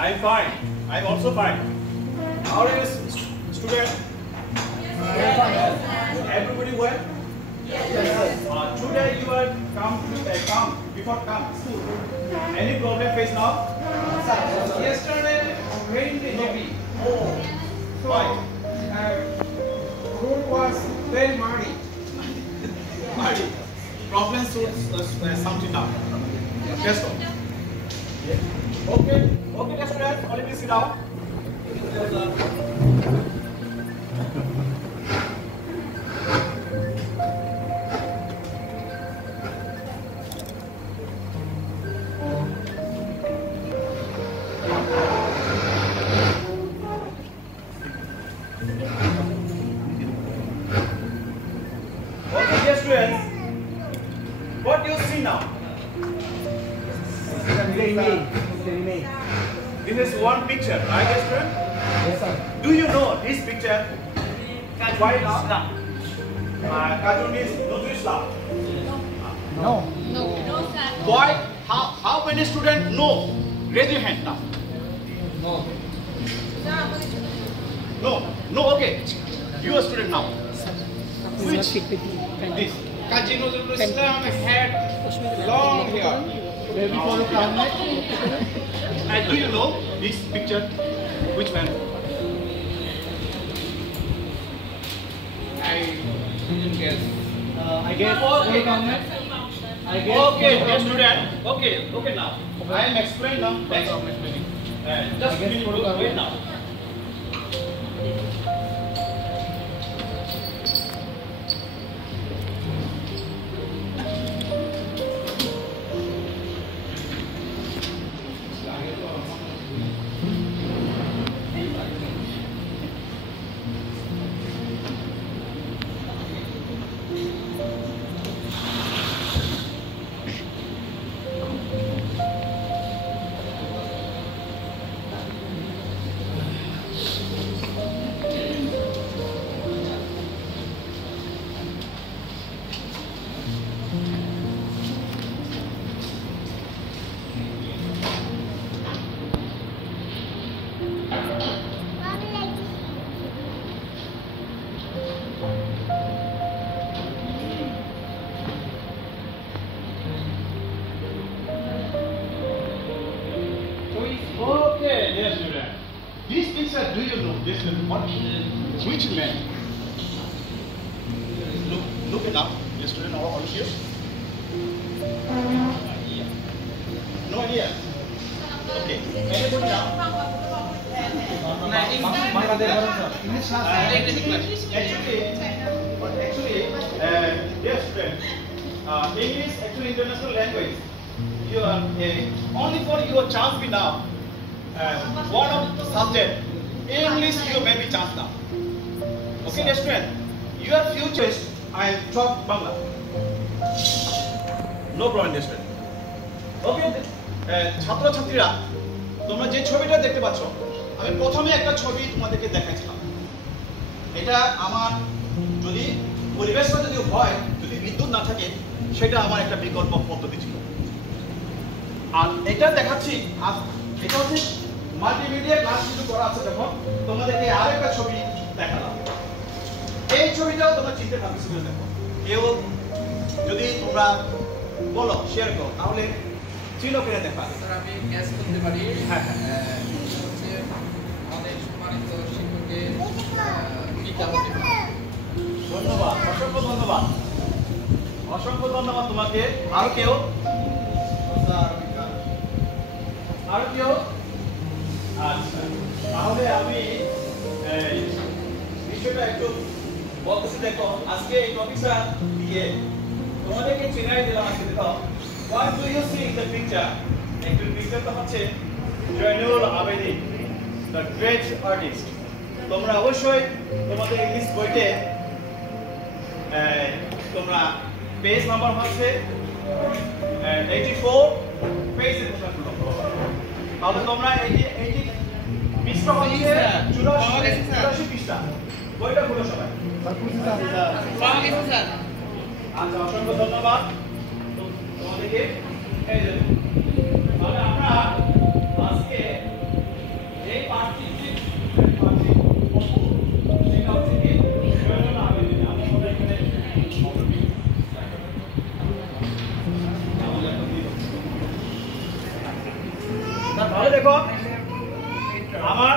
I'm fine. I'm also fine. How are you, student? Everybody well? Yes. Today you are come school. Any problem faced now? Yesterday, rain heavy. Oh, why? Road was very muddy. Muddy. Problem something now. Yes, sir. Okay. Okay, student. All of you sit down. Okay, dear students, what do you see now? This is one picture, right, dear student? Yes, sir. Do you know this picture? Why now? Cartoon is Nazrul Islam. No. Why? How many students know? Raise your hand now. No. No. Okay. You are a student now. Which? This. Kazi Nazrul Islam had long hair. And do you know this picture? Which man? I didn't guess. I guess. Okay, dear student. Okay now. I am explain now. Just wait now. Okay, dear student. This picture, do you know this what? Which man? Look it up, dear student. All of you. No idea. Okay. Anybody now? Actually, dear student, English actually international language. You are only for your chance be now. One of the subject English you may be chance now. Okay, dear student. Your future is I talk Bangla. No problem, dear student. Okay, ছাত্র ছাত্রীরা তোমরা যে ছবিটা দেখতে পাচ্ছ আমি প্রথমে একটা ছবি তোমাদেরকে দেখাচ্ছিলাম এটা আমার যদি পরিবেশটা যদি হয় যদি বিদ্যুৎ না থাকে সেটা আমার একটা বিকল্প পদ্ধতি ছিল আর এটা দেখাচ্ছি এটা হচ্ছে মাল্টিমিডিয়া ক্লাস কিছু করা আছে দেখো তোমাদেরকে আরেকটা ছবি দেখালাম এই ছবিটাও তোমরা চিনতে পারবে স্কুলে দেখো কেউ যদি তোমরা বলো শেয়ার করো তাহলে চিনো কেটে দেখা স্যার আমি গ্যাস করতে পারি হ্যাঁ হচ্ছে আমাদের সম্মানিত শিক্ষকের পিতা হতে পারে। ধন্যবাদ অসংখ্য ধন্যবাদ তোমাকে আর কেউ আচ্ছা তাহলে আমি বিষয়টা একটু বলতেছি দেখো আজকে এই টপিকটা দিয়ে তোমাদেরকে চিনাই দিলাম আজকে দেখো what do you see in the picture একটু পিকচারটা হচ্ছে Zainul Abedin the great artist তোমরা অবশ্যই তোমাদের ইংলিশ বইতে তোমরা পেজ নাম্বার হচ্ছে 84 পেজে তাহলে তোমরা এই পৃষ্ঠা হচ্ছে 84 পৃষ্ঠা বইটা খুলো সবাই আচ্ছা অসংখ্য ধন্যবাদ তোমাদেরকে এই যে তাহলে আমরা আজকে ভালো দেখো, আমার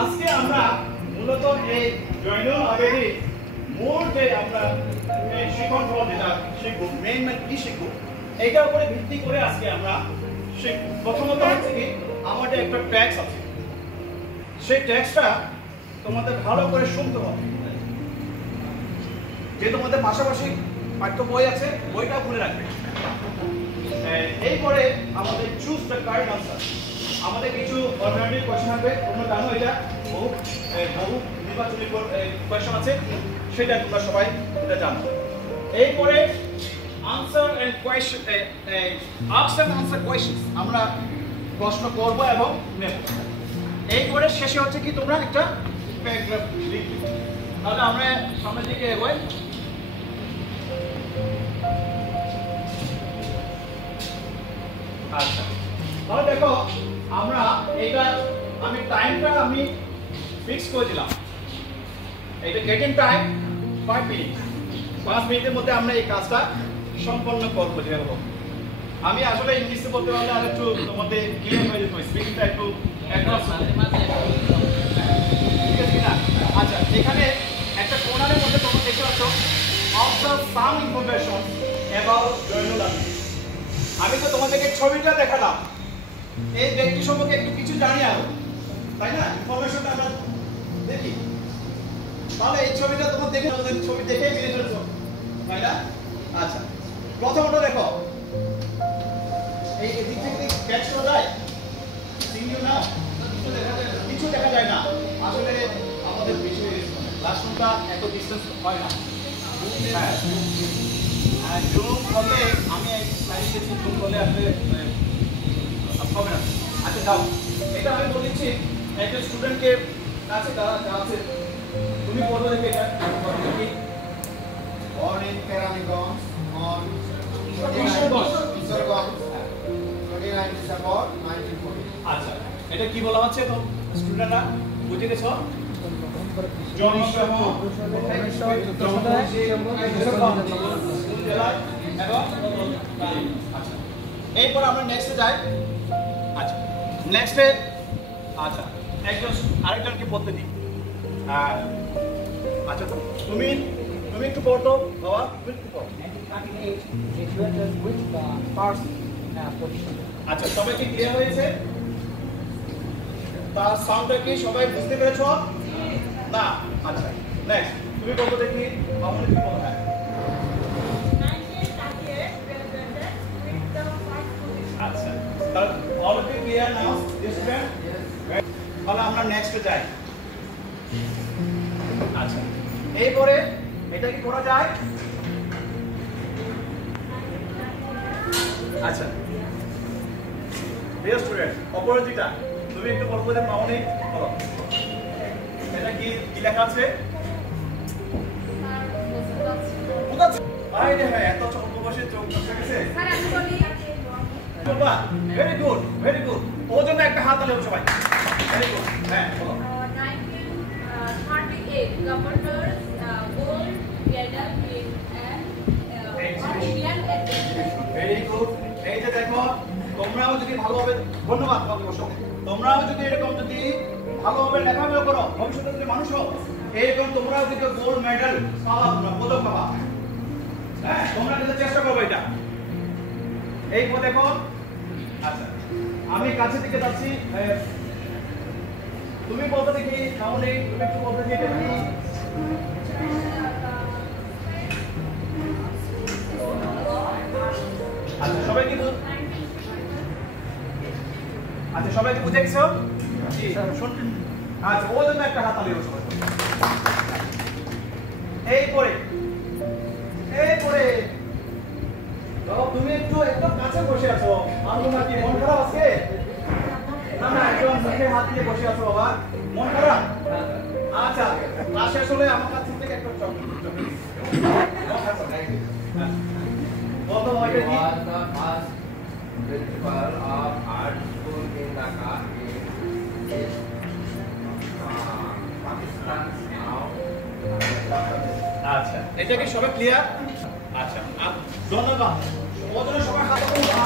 আজকে আমরা মূলত এই জয়নুল আবেদীন মূল যে আমরা শিখন ফল যেটা শিখবো, মেইন কি শিখবো, এইটার উপরে ভিত্তি করে আজকে আমরা শিখবো। প্রথমত হচ্ছে কি, আমাদের একটা ট্যাক্স আছে, সেই ট্যাক্সটা তোমাদের ভালো করে শুনতে হবে। যে তোমাদের পাশাপাশি পাঠ্য বই আছে, বইটা খুলে রাখবে। এরপরে আমাদের চুজ দ্য কারেক্ট আনসার, আমাদের কিছু অল্টারনেটিভ কোয়েশ্চেন হবে। তোমরা জানো এটা বহু নির্বাচনী কোয়েশ্চেন আছে, সেটা তোমরা সবাই এটা জানো। এরপরে answer and question, ask and answer question আমরা প্রশ্ন করব এবং নেব। এরপরে শেষে হচ্ছে কি, তোমরা একটা প্যারাগ্রাফ লিখবে। তাহলে আমরা সামনের দিকে এগোই। আচ্ছা, তাহলে দেখো আমরা এইটা আমি টাইমটা আমি ফিক্স করে দিলাম। এটা গেটিং টাইম 5 মিনিট, 5 মিনিটের মধ্যে আমরা এই কাজটা সম্পন্ন করবো। যেভাবে আমি আসলে ইংলিশে বলতে পারলে আর একটু তোমাদের ক্লিয়ার হয়ে যেত, স্পিকিংটা একটু ঠিক আছে কিনা। আচ্ছা, এখানে একটা কোণারের মধ্যে তোমরা দেখতে পাচ্ছ observe some information about Zainul Abedin. আমি তো তোমাদেরকে ছবিটা দেখালাম, এই ব্যক্তি সম্পর্কে একটু কিছু জানি আরো, তাই না? ইনফরমেশনটা আমরা দেখি, তাহলে এই ছবিটা তোমরা দেখে ছবি দেখে মিলে ফেলছো, তাই না? আচ্ছা, প্রথমত দেখো, এই দিক থেকে ক্যাচ করা যায়, সিঙ্গেল না কিছু দেখা যায় না। আসলে আমাদের বেশি ক্লাসরুমটা এত ডিস্টেন্স হয় না। হ্যাঁ, জুম করলে আমি স্লাইডে জুম করলে আসলে হবে না। আচ্ছা যাও, এটা আমি বলেছি একটা স্টুডেন্টকে কাছে আছে, তুমি বলো দেখে এটা কি Born in Keranigঞ্জ on 29 December 1940. আচ্ছা, এটা কি বলা হচ্ছে তো স্টুডেন্টরা বুঝে গেছো? জন্মসহ এরপর আমরা নেক্সটে যাই। আচ্ছা, নেক্সটে আচ্ছা একজন আরেকজনকে পড়তে দিই। আচ্ছা, তুমি একটু পড়তো বাবা, তুমি একটু পড়ো। 1938 graduated with the first position. আচ্ছা, সবাই কি ক্লিয়ার হয়েছে? তার সাউন্ডটা কি সবাই বুঝতে পেরেছো? না? আচ্ছা, নেক্সট তুমি বলতো দেখি, মামুনি তুমি বলো। হ্যাঁ, 1938 graduated with the first position. আচ্ছা, তাহলে all of you clear now student? তাহলে আমরা নেক্সটে যাই। আচ্ছা, এরপরে এটা কি করা যায়? আচ্ছা, ডিয়ার স্টুডেন্ট, অপরাজিতা তুমি একটু বলবো যে মামুনি বলো, এটা কি লেখা আছে? আরে হ্যাঁ, এত ছোট বসে চোখ বসে গেছে। Very good, very good. ওর জন্য একটা হাত তালি হবে সবাই। Very good. হ্যাঁ বলো। 1938 governors gold medal in an Olympian exhibition. Very good. এই যে দেখো, তোমরাও যদি ভালোভাবে, ধন্যবাদ তোমাকে বসো, তোমরাও যদি এরকম যদি ভালোভাবে লেখাপড়া করো, ভবিষ্যতে যদি মানুষ হও, এরকম তোমরাও যদি গোল্ড মেডেল পাওয়া, তোমরা পদক পাবা। হ্যাঁ, তোমরা কিন্তু চেষ্টা করবে এটা। এই দেখো। আচ্ছা, আমি কাছে দিকে যাচ্ছি। তুমি বলতে দেখি, তাহলে তুমি একটু বলতে দেখি এটা কি? আচ্ছা, সবাই কি আচ্ছা সবাই কি বুঝে গেছো? শুনছেন? আচ্ছা, ওর জন্য একটা হাত তালি হবে সবাই। এরপরে তুমি একটু কাছে বসে আছো, আর তোমার কি মন খারাপ আছে? না না, একদম মুখে হাত দিয়ে বসে আছো বাবা, মন খারাপ? আচ্ছা, ক্লাস শেষ হলে আমার কাছ থেকে একটা চকলেট বলতো ওইটা কি? was the first principal of art school in Dhaka in Pakistan now. আচ্ছা, এটা কি সবাই ক্লিয়ার? আচ্ছা, ধন্যবাদ। ওদের সবাই হাত তুলুন।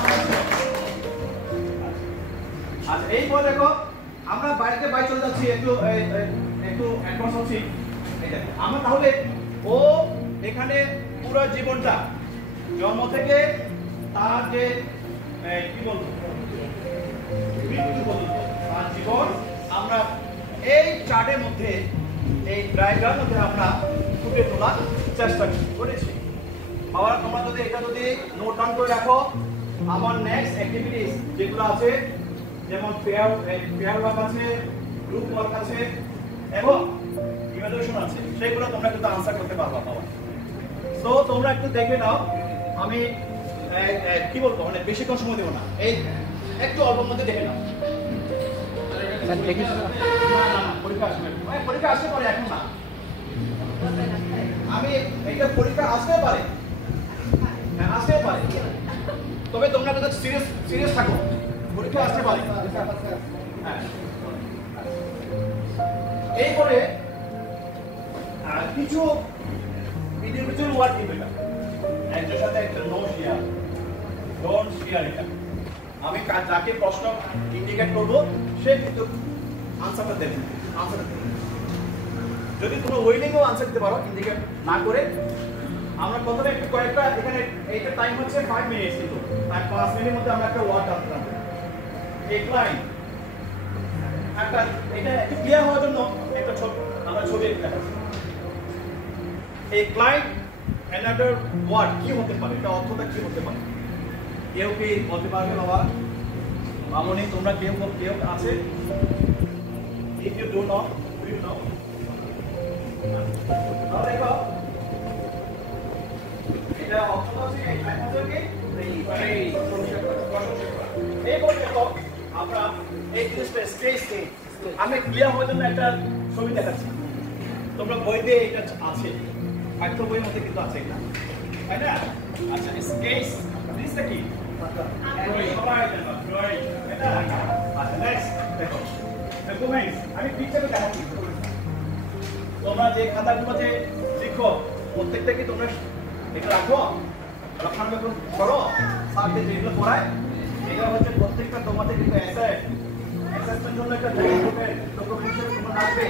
আচ্ছা এইবার দেখো আমরা বাড়িতে বাইরে চলে যাচ্ছি একটু একটু অ্যাডভান্স হচ্ছি। এই দেখো আমরা তাহলে ও এখানে পুরো জীবনটা জন্ম থেকে তার যে কি বলবো মৃত্যু পর্যন্ত তার জীবন আমরা এই চার্টের মধ্যে এই ডায়াগ্রামের মধ্যে আমরা ফুটে তোলার চেষ্টা করেছি। আবার তোমরা যদি এটা যদি নোট ডাউন করে রাখো, আমার নেক্সট অ্যাক্টিভিটিস যেগুলো আছে যেমন পেয়ার ওয়ার্ক আছে, গ্রুপ ওয়ার্ক আছে এবং ইভালুয়েশন আছে, সেগুলো তোমরা কিন্তু আনসার করতে পারবা বাবা। সো তোমরা একটু দেখে নাও, আমি কি বলবো মানে বেশিক্ষণ সময় দেবো না, এই একটু অল্পের মধ্যে দেখে নাও। স্যার দেখি না না পরীক্ষা আসবে, পরীক্ষা আসতে পারে এখন না, আমি এটা পরীক্ষা আসতে পারে, হ্যাঁ আসতে পারে, তবে তোমরা কিন্তু সিরিয়াস থাকো, পরীক্ষা আসতে পারে। হ্যাঁ এইপরে কিছু ইন্ডিভিজুয়াল ওয়ার্ড কিন্তু এটা একজনের সাথে একটা নো শেয়ার, ডোন্ট শেয়ার। এটা আমি যাকে প্রশ্ন ইন্ডিকেট করবো সে কিন্তু আনসারটা দেবে, আনসারটা দেবে। যদি তোমরা ওয়েলিংও আনসার দিতে পারো ইন্ডিকেট না করে, আমরা প্রথমে একটু কয়েকটা এখানে এইটা টাইম হচ্ছে 5 মিনিট, কিন্তু তার 5 মিনিটের মধ্যে আমরা একটা ওয়ার্ড আনতে পারবো। এক লাইন একটা এটা একটু ক্লিয়ার হওয়ার জন্য একটা আমরা ছবি দেখাচ্ছি। এই ক্লাইন্ট অ্যানাদার ওয়ার্ড কি হতে পারে, এটা অর্থটা কি হতে পারে, কেউ কি বলতে পারবে বাবা? মামনি তোমরা কেউ আছে? If you do not, you know. Now দেখো এটা অর্থটা হচ্ছে এই ক্লাইন্টকে এই পর্যন্ত আমরা এই জিনিসটা স্টেজ আমি ক্লিয়ার হওয়ার জন্য একটা ছবি দেখাচ্ছি। তোমরা বইতে এটা আছে, পাঠ্য বইয়ের মধ্যে কিন্তু আছে এটা, তাই না? আচ্ছা স্কেচ জিনিসটা কি? আচ্ছা নেক্সট দেখো ডকুমেন্টস, আমি পিকচারে দেখাচ্ছি। তোমরা যে খাতাগুলোতে লিখো প্রত্যেকটা কি তোমরা এটা রাখো, রক্ষণাবেক্ষণ করো, স্যারদের যেগুলো পড়ায় এগুলো হচ্ছে প্রত্যেকটা তোমাদের কিন্তু অ্যাসেসমেন্ট জন্য একটা ডকুমেন্ট তোমরা রাখবে।